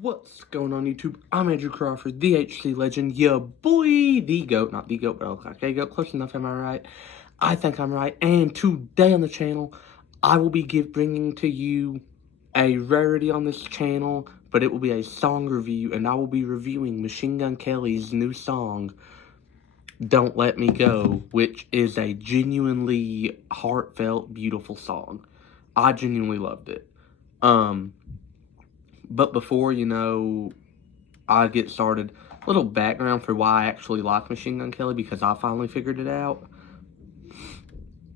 What's going on YouTube? I'm Andrew Crawford, the HC legend, ya boy, the GOAT, not the GOAT, but okay, GOAT, close enough, am I right? I think I'm right, and today on the channel, I will be bringing to you a rarity on this channel, but it will be a song review, and I will be reviewing Machine Gun Kelly's new song, Don't Let Me Go, which is a genuinely heartfelt, beautiful song. I genuinely loved it. But before, I get started, a little background for why I actually like Machine Gun Kelly, because I finally figured it out.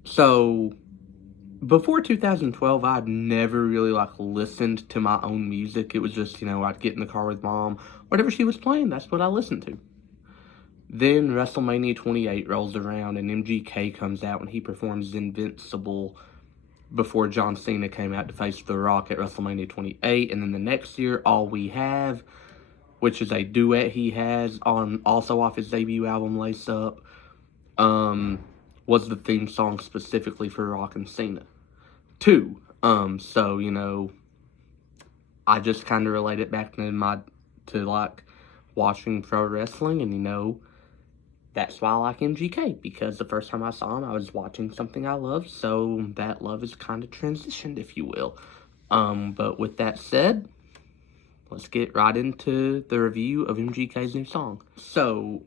So, before 2012, I'd never really, listened to my own music. It was just, I'd get in the car with Mom. Whatever she was playing, that's what I listened to. Then WrestleMania 28 rolls around, and MGK comes out, and he performs Invincible before John Cena came out to face The Rock at WrestleMania 28. And then the next year, All We Have, which is a duet he has also off his debut album, Lace Up, was the theme song specifically for Rock and Cena, too. So, I just kind of relate it back to watching pro wrestling, and, that's why I like MGK, because the first time I saw him, I was watching something I loved, so that love is kind of transitioned, if you will. But with that said, let's get right into the review of MGK's new song. So,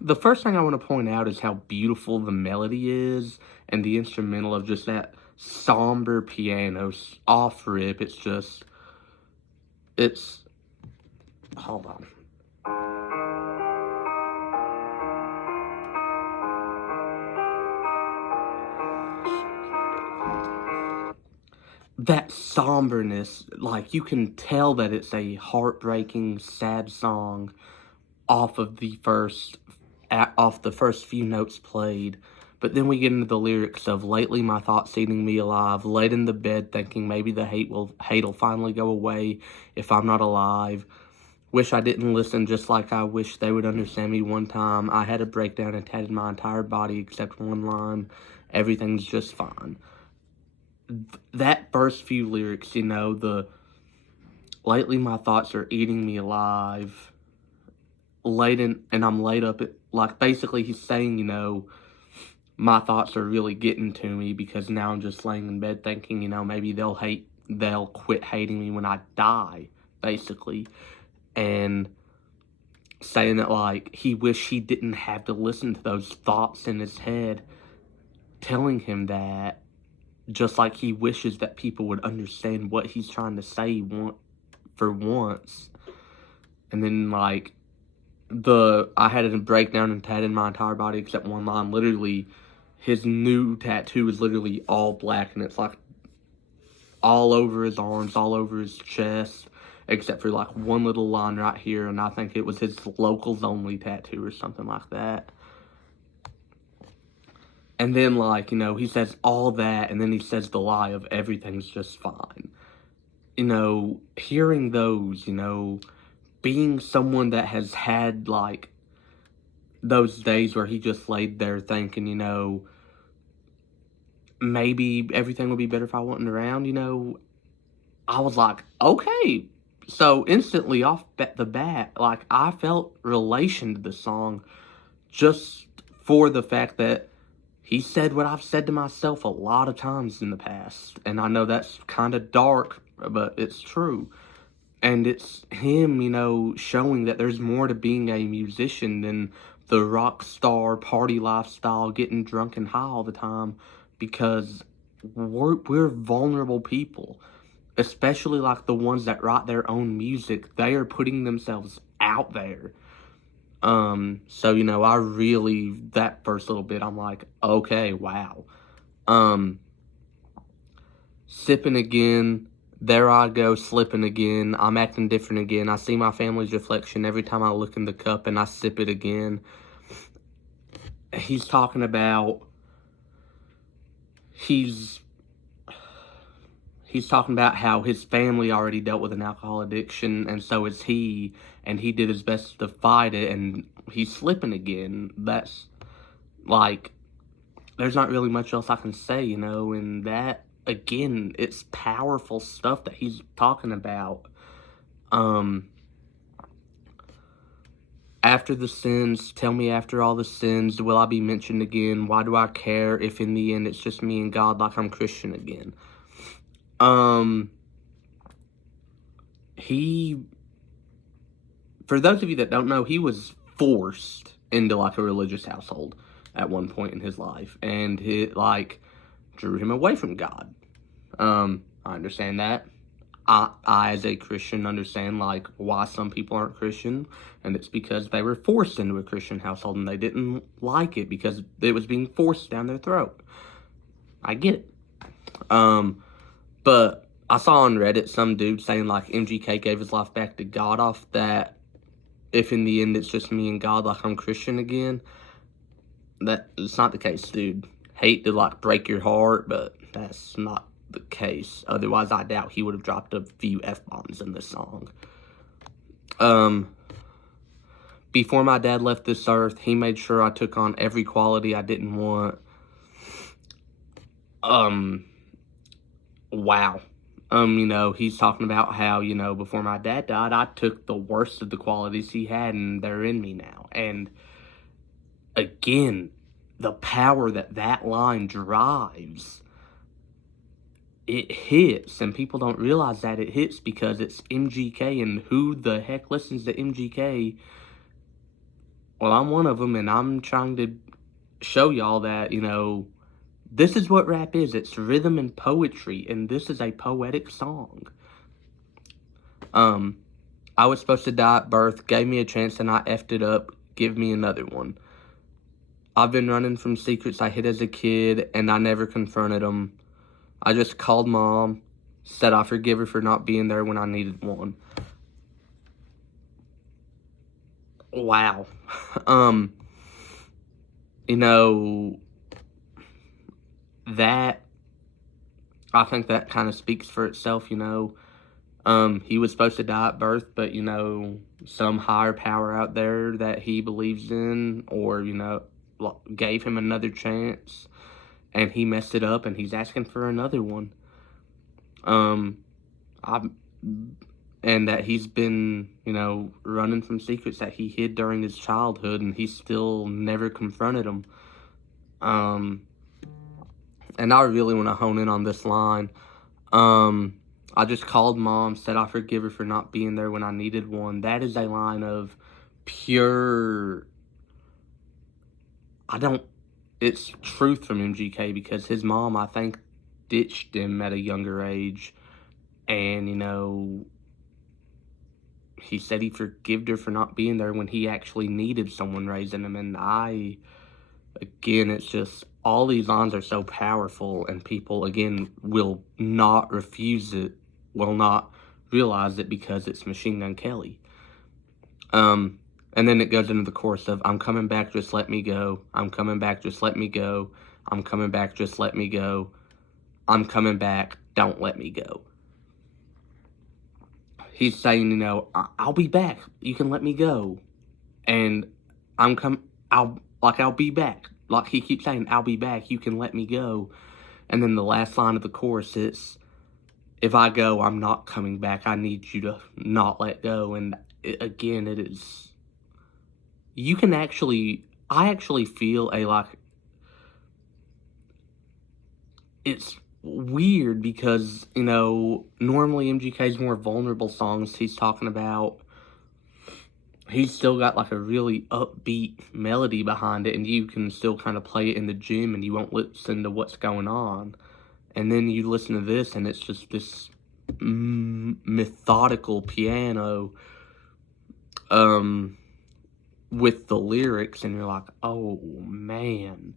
the first thing I want to point out is how beautiful the melody is, and the instrumental of just that somber piano off rip. Hold on. That somberness, you can tell that it's a heartbreaking, sad song off the first few notes played. But then we get into the lyrics of, lately my thoughts eating me alive, laid in the bed thinking maybe the hate'll finally go away if I'm not alive. Wish I didn't listen, just like I wish they would understand me one time. I had a breakdown and tatted my entire body except one line, everything's just fine. That first few lyrics, lately my thoughts are eating me alive, and I'm laid up, basically he's saying, my thoughts are really getting to me, because now I'm just laying in bed thinking, maybe they'll quit hating me when I die, basically, and saying that, he wished he didn't have to listen to those thoughts in his head, telling him that, just like he wishes that people would understand what he's trying to say for once. And then, I had a breakdown and tatted my entire body except one line. Literally, his new tattoo is literally all black, and it's, all over his arms, all over his chest, except for, one little line right here, and I think it was his locals only tattoo or something like that. And then, he says all that, and then he says the lie of everything's just fine. Hearing those, being someone that has had, those days where he just laid there thinking, maybe everything would be better if I wasn't around, I was like, okay. So, instantly off the bat, I felt relation to the song just for the fact that he said what I've said to myself a lot of times in the past. And I know that's kind of dark, but it's true. And it's him, showing that there's more to being a musician than the rock star party lifestyle, getting drunk and high all the time. Because we're vulnerable people. Especially the ones that write their own music. They are putting themselves out there. So, I really, that first little bit, I'm like, okay, wow. Sipping again, there I go, slipping again, I'm acting different again, I see my family's reflection every time I look in the cup and I sip it again. He's talking about, he's talking about how his family already dealt with an alcohol addiction, and so is he, and he did his best to fight it, and he's slipping again. That's, there's not really much else I can say, and that, again, it's powerful stuff that he's talking about. After the sins, tell me after all the sins, will I be mentioned again? Why do I care if in the end it's just me and God like I'm Christian again? He, for those of you that don't know, he was forced into like a religious household at one point in his life, and it like drew him away from God. I understand that. I, as a Christian, understand like why some people aren't Christian, and it's because they were forced into a Christian household and they didn't like it because it was being forced down their throat. I get it. But I saw on Reddit some dude saying like MGK gave his life back to God off that. If in the end it's just me and God, like I'm Christian again, that it's not the case, dude. Hate to like break your heart, but that's not the case. Otherwise, I doubt he would have dropped a few F-bombs in this song. Before my dad left this earth, he made sure I took on every quality I didn't want. Wow. He's talking about how, before my dad died, I took the worst of the qualities he had and they're in me now. And again, the power that line drives, it hits, and people don't realize that it hits because it's MGK, and who the heck listens to MGK? Well, I'm one of them, and I'm trying to show y'all that, this is what rap is. It's rhythm and poetry, and this is a poetic song. I was supposed to die at birth, gave me a chance and I effed it up, give me another one. I've been running from secrets I hid as a kid, and I never confronted them. I just called Mom, said I forgive her for not being there when I needed one. Wow. That, I think that kind of speaks for itself, He was supposed to die at birth, but, some higher power out there that he believes in, or, gave him another chance, and he messed it up, and he's asking for another one. And that he's been, running from secrets that he hid during his childhood, and he still never confronted them. And I really want to hone in on this line. I just called Mom, said I forgive her for not being there when I needed one. That is a line of pure, it's truth from MGK, because his mom, I think, ditched him at a younger age. And, he said he forgived her for not being there when he actually needed someone raising him. And again, it's just, all these lines are so powerful, and people, again, will not refuse it, will not realize it because it's Machine Gun Kelly. And then it goes into the chorus of, I'm coming back, just let me go. I'm coming back, just let me go. I'm coming back, just let me go. I'm coming back, don't let me go. He's saying, I'll be back. You can let me go. And I'll be back. Like he keeps saying, I'll be back. You can let me go. And then the last line of the chorus is, if I go, I'm not coming back. I need you to not let go. And again, it is, I actually feel it's weird because, normally MGK's more vulnerable songs, he's talking about, he's still got like a really upbeat melody behind it, and you can still kind of play it in the gym and you won't listen to what's going on. And then you listen to this and it's just this methodical piano with the lyrics, and you're like, oh man.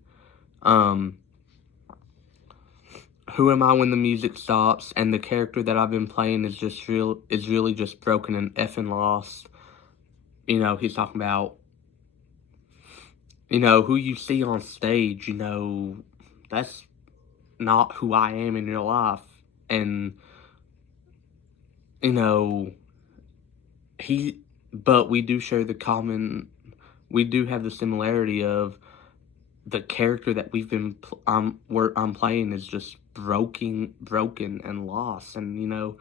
Who am I when the music stops? And the character that I've been playing is really just broken and effing lost. He's talking about, who you see on stage, that's not who I am in real life. And, but we do share we do have the similarity of the character that I'm playing is just broken and lost. And,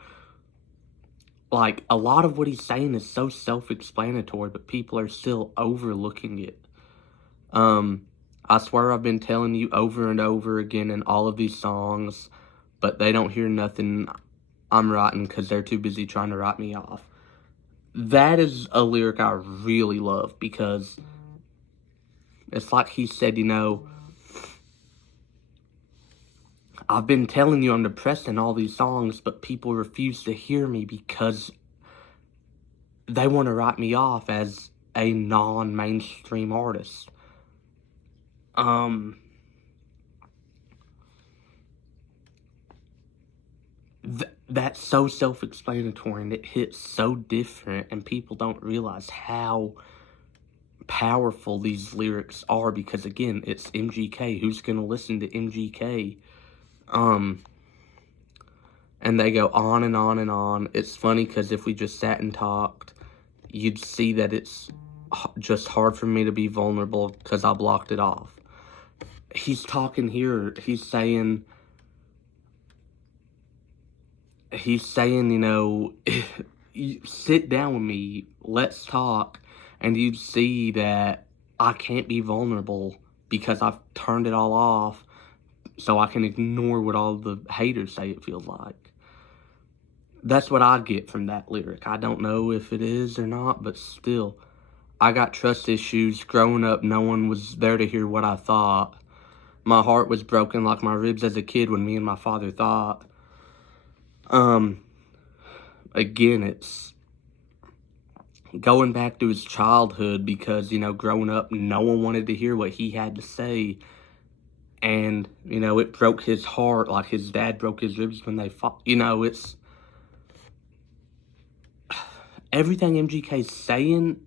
like, a lot of what he's saying is so self-explanatory, but people are still overlooking it. I swear I've been telling you over and over again in all of these songs, but they don't hear nothing I'm writing because they're too busy trying to write me off. That is a lyric I really love, because it's like he said, you know, I've been telling you I'm depressed in all these songs, but people refuse to hear me because they want to write me off as a non-mainstream artist. That's so self-explanatory, and it hits so different, and people don't realize how powerful these lyrics are, because again, it's MGK. Who's gonna listen to MGK? And they go on and on and on. It's funny because if we just sat and talked, you'd see that it's just hard for me to be vulnerable because I blocked it off. He's talking here, he's saying, you know, you sit down with me, let's talk, and you'd see that I can't be vulnerable because I've turned it all off so I can ignore what all the haters say it feels like. That's what I get from that lyric. I don't know if it is or not, but still, I got trust issues. Growing up, no one was there to hear what I thought. My heart was broken like my ribs as a kid when me and my father thought. Again, it's going back to his childhood because, you know, growing up, no one wanted to hear what he had to say. And, you know, it broke his heart like his dad broke his ribs when they fought. You know, it's... everything MGK's saying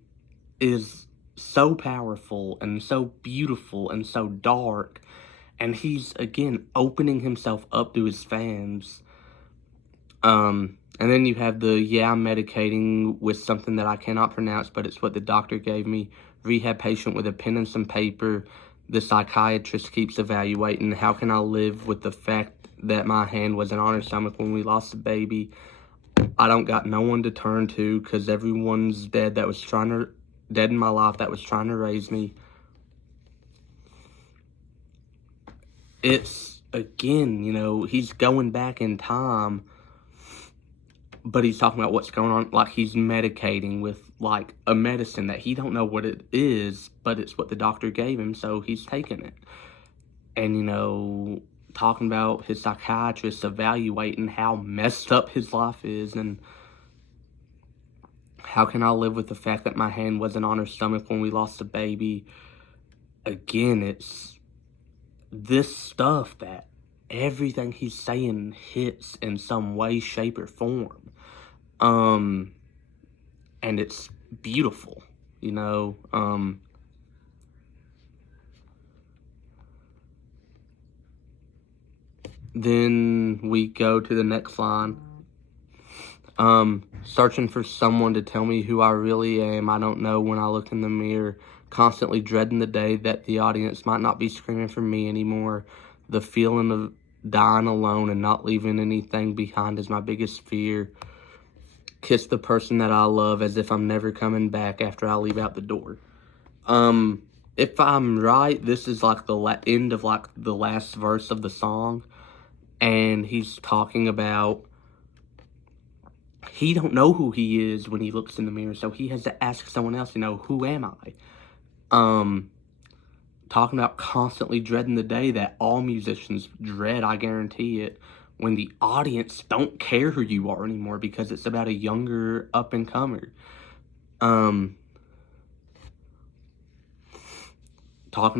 is so powerful and so beautiful and so dark. And he's, again, opening himself up to his fans. And then you have the, yeah, I'm medicating with something that I cannot pronounce, but it's what the doctor gave me. Rehab patient with a pen and some paper. The psychiatrist keeps evaluating. How can I live with the fact that my hand wasn't on her stomach when we lost the baby? I don't got no one to turn to because everyone's dead that was dead in my life that was trying to raise me. It's, again, you know, he's going back in time, but he's talking about what's going on, like he's medicating with, like, a medicine that he don't know what it is, but it's what the doctor gave him, so he's taking it. And, you know, talking about his psychiatrist evaluating how messed up his life is, and how can I live with the fact that my hand wasn't on her stomach when we lost the baby. Again, it's this stuff that everything he's saying hits in some way, shape, or form. And it's beautiful, you know. Then we go to the next line. Searching for someone to tell me who I really am. I don't know when I look in the mirror. Constantly dreading the day that the audience might not be screaming for me anymore. The feeling of dying alone and not leaving anything behind is my biggest fear. Kiss the person that I love as if I'm never coming back after I leave out the door. If I'm right, this is like the end of like the last verse of the song. And he's talking about he don't know who he is when he looks in the mirror, so he has to ask someone else, you know, who am I? Talking about constantly dreading the day that all musicians dread, I guarantee it, when the audience don't care who you are anymore because it's about a younger up-and-comer. Talking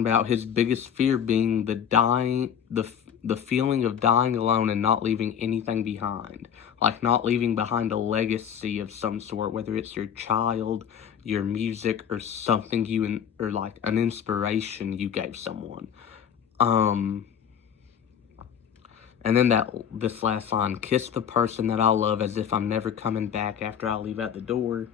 about his biggest fear being the feeling of dying alone and not leaving anything behind. Like not leaving behind a legacy of some sort, whether it's your child, your music, or something or like an inspiration you gave someone. And then this last line, kiss the person that I love as if I'm never coming back after I leave out the door.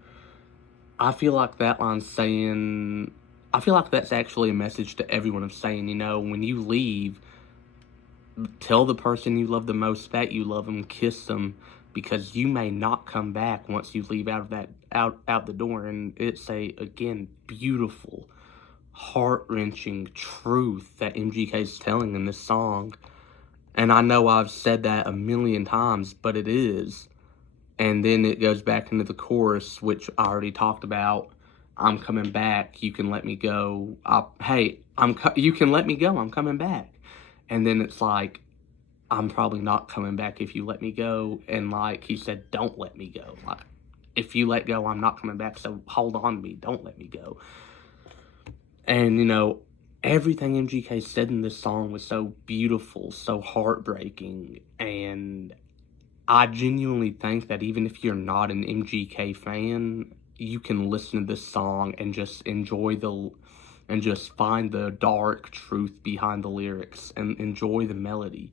I feel like that line's saying, I feel like that's actually a message to everyone of saying, you know, when you leave, tell the person you love the most that you love them, kiss them, because you may not come back once you leave out of that out the door. And it's a, again, beautiful, heart-wrenching truth that MGK is telling in this song. And I know I've said that a million times, but it is. And then it goes back into the chorus, which I already talked about. I'm coming back, you can let me go. You can let me go, I'm coming back. And then it's like, I'm probably not coming back if you let me go. And like he said, don't let me go. Like, if you let go, I'm not coming back, so hold on to me, don't let me go. And, you know, everything MGK said in this song was so beautiful, so heartbreaking. And I genuinely think that even if you're not an MGK fan, you can listen to this song and just enjoy and just find the dark truth behind the lyrics and enjoy the melody.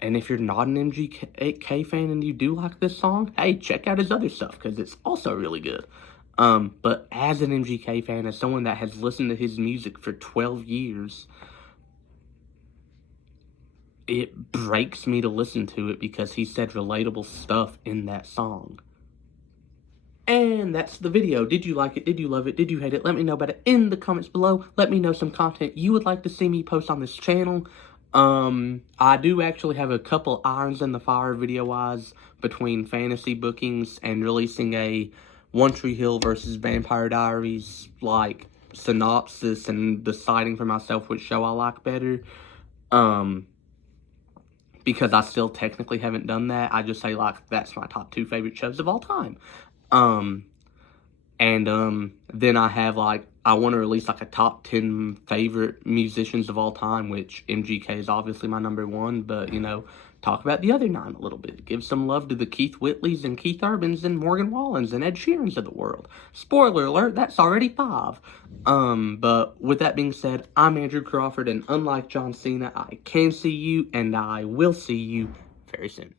And if you're not an MGK fan and you do like this song, hey, check out his other stuff, because it's also really good. But as an MGK fan, as someone that has listened to his music for 12 years, it breaks me to listen to it because he said relatable stuff in that song. And that's the video. Did you like it? Did you love it? Did you hate it? Let me know about it in the comments below. Let me know some content you would like to see me post on this channel. I do actually have a couple irons in the fire video-wise between fantasy bookings and releasing a One Tree Hill versus Vampire Diaries, like, synopsis and deciding for myself which show I like better. Because I still technically haven't done that. I just say, like, that's my top 2 favorite shows of all time. Then I have, like, I want to release, like, a top 10 favorite musicians of all time, which MGK is obviously my number 1, but, you know, talk about the other 9 a little bit. Give some love to the Keith Whitleys and Keith Urbans and Morgan Wallens and Ed Sheerans of the world. Spoiler alert, that's already 5. But with that being said, I'm Andrew Crawford, and unlike John Cena, I can see you, and I will see you very soon.